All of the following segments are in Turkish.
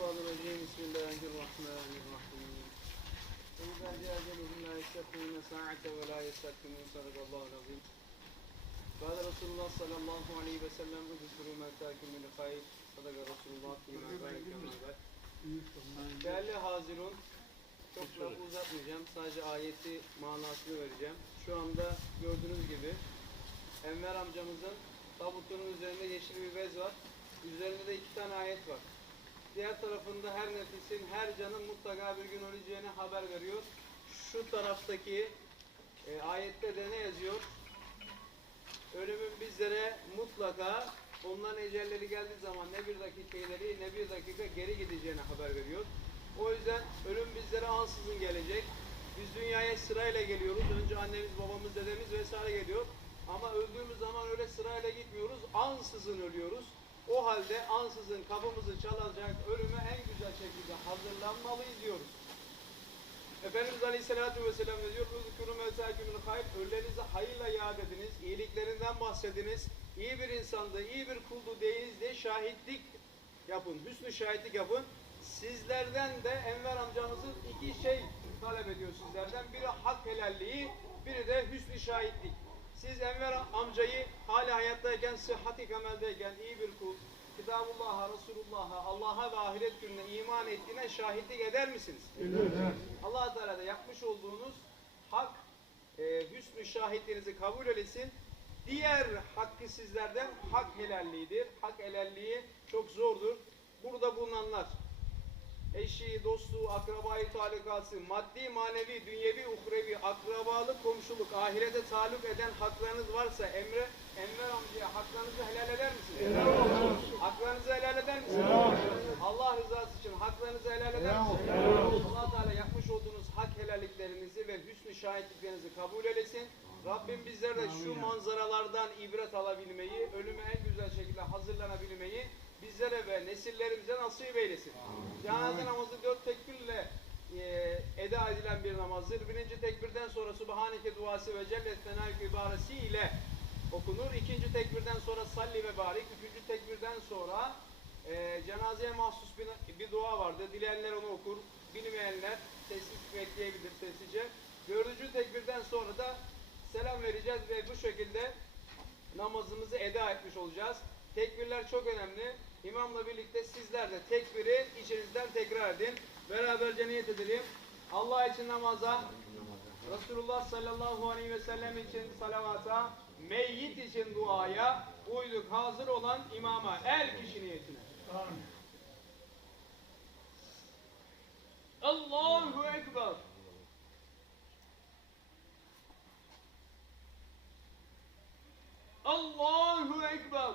Şeytanirracim. Bismillahirrahmanirrahim. وإذا جاء أجلهم لا يستأخرون ساعة ولا يستقدمون صدق الله العظيم. قال رسول الله صلى الله عليه وسلم اجزروا ما تاكل من خير صدق Değerli hazirun, çok lafı uzatmayacağım. Sadece ayeti manasını vereceğim. Şu anda gördüğünüz gibi Enver amcamızın tabutunun üzerinde yeşil bir bez var. Üzerinde de iki tane ayet var. Diğer tarafında her nefesin, her canın mutlaka bir gün öleceğine haber veriyor. Şu taraftaki e, ayette de ne yazıyor? Ölümün bizlere mutlaka onların ecelleri geldiği zaman ne bir dakika ileri ne bir dakika geri gideceğine haber veriyor. O yüzden ölüm bizlere ansızın gelecek. Biz dünyaya sırayla geliyoruz. Önce annemiz, babamız, dedemiz vesaire geliyor. Ama öldüğümüz zaman öyle sırayla gitmiyoruz. Ansızın ölüyoruz. O halde ansızın kapımızı çalacak ölüme en güzel şekilde hazırlanmalıyız diyoruz. Efendimiz Aleyhisselatü Vesselam ne diyor? Uzkuru mevtakümün hayır. Ölülerinizi hayırla yad ediniz. iyiliklerinden bahsediniz. İyi bir insandı, iyi bir kuldu değiliz diye şahitlik yapın. Hüsnü şahitlik yapın. Sizlerden de Enver amcamızın iki şey talep ediyor sizlerden. Biri hak helalliği, biri de hüsnü şahitlik. Siz Enver amcayı hali hayattayken, sıhhati kemeldeyken iyi bir kul, Kitabullah'a, Resulullah'a, Allah'a ve ahiret gününe iman ettiğine şahitlik eder misiniz? allah Teala da yapmış olduğunuz hak, e, hüsnü şahitliğinizi kabul eylesin. Diğer hakkı sizlerden hak helalliğidir. Hak helalliği çok zordur. Burada bulunanlar, eşi, dostu, akrabayı talikası, maddi, manevi, dünyevi, uhrevi, akrabalık, komşuluk, ahirete taluk eden haklarınız varsa Emre, Enver amcaya haklarınızı helal eder misiniz? Haklarınızı helal eder misiniz? Allah rızası için haklarınızı helal eder misiniz? allah Teala yapmış olduğunuz hak helalliklerinizi ve hüsnü şahitliklerinizi kabul eylesin. Rabbim bizlere şu manzaralardan ibret alabilmeyi, ölüme en güzel şekilde hazırlanabilmeyi bizlere ve nesillerimize nasip eylesin. Cenaze namazı dört tekbirle e, eda edilen bir namazdır. Birinci tekbirden sonra Subhaneke duası ve Celle Tenâkü ibaresi ile okunur. İkinci tekbirden sonra salli ve barik. Üçüncü tekbirden sonra e, cenazeye mahsus bir, bir dua vardır. Dileyenler onu okur. Bilmeyenler sessiz bekleyebilir sessizce. Dördüncü tekbirden sonra da selam vereceğiz ve bu şekilde namazımızı eda etmiş olacağız. Tekbirler çok önemli. İmamla birlikte sizler de tekbiri içinizden tekrar edin. Beraberce niyet edelim. Allah için namaza, Resulullah sallallahu aleyhi ve sellem için salavata, meyyit için duaya, uyduk hazır olan imama, el kişi niyetine. Allahu Ekber. Allahu Ekber.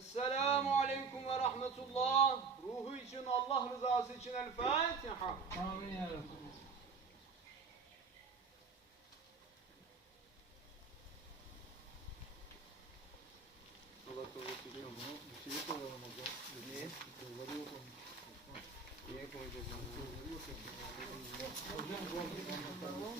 Esselamu Aleyküm ve Rahmetullah. Ruhu için, Allah rızası için El Fatiha. Amin ya Rabbi. Allah kabul etsin. Bunu bir şeye koyalım o zaman. Niye? Kolları yok onun. Niye koyacağız onu? Kolları yok Tamam